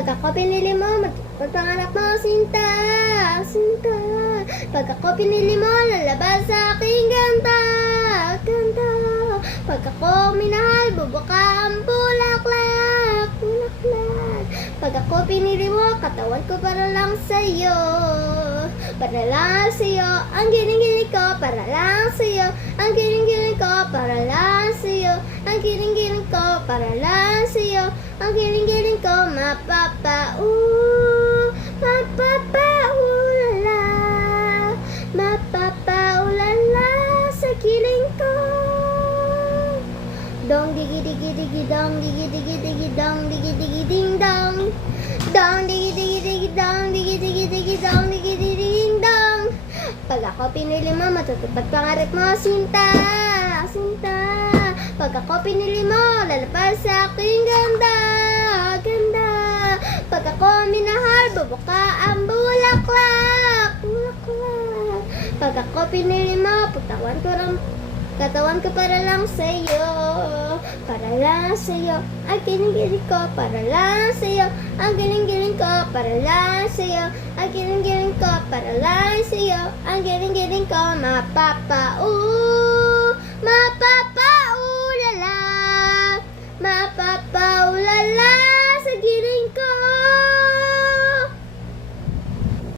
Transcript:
Pag ako pinili mo, magpangarap mo, sinta, sinta. Pag ako pinili mo, lalabas sa aking ganda, ganda. Pag ako minahal, bubuka ang bulaklak, bulaklak. Pag ako pinili mo, katawan ko para lang sa'yo, para lang sa'yo. Ang giling-giling ko, para lang sa'yo. Ang giling-giling ko, para lang sa'yo. Ang giling-giling ko, para lang sa'yo. Ang giling-giling ko, mapapaulala, mapapaulala sa giling ko. Dong digi digi digi dong digi digi digi dong digi digi ding dong. Dong digi digi digi dong digi digi digi dong digi digi ding dong. Pag ako pinili mo, matutupad pangarap mo, sinta, sinta. Pag ako pinili mo, lalabas sa aking ganda, ganda. Pag ako minahal, bubuka ang bulaklak, bulaklak. Pag ako pinili mo, katawan ko para lang sa'yo, para lang sa'yo. Ang giling-giling ko, para lang sa'yo. Ang giling-giling ko, para lang sa'yo. Ang giling-giling ko, para lang sa'yo. Ang giling-giling ko, mapapa,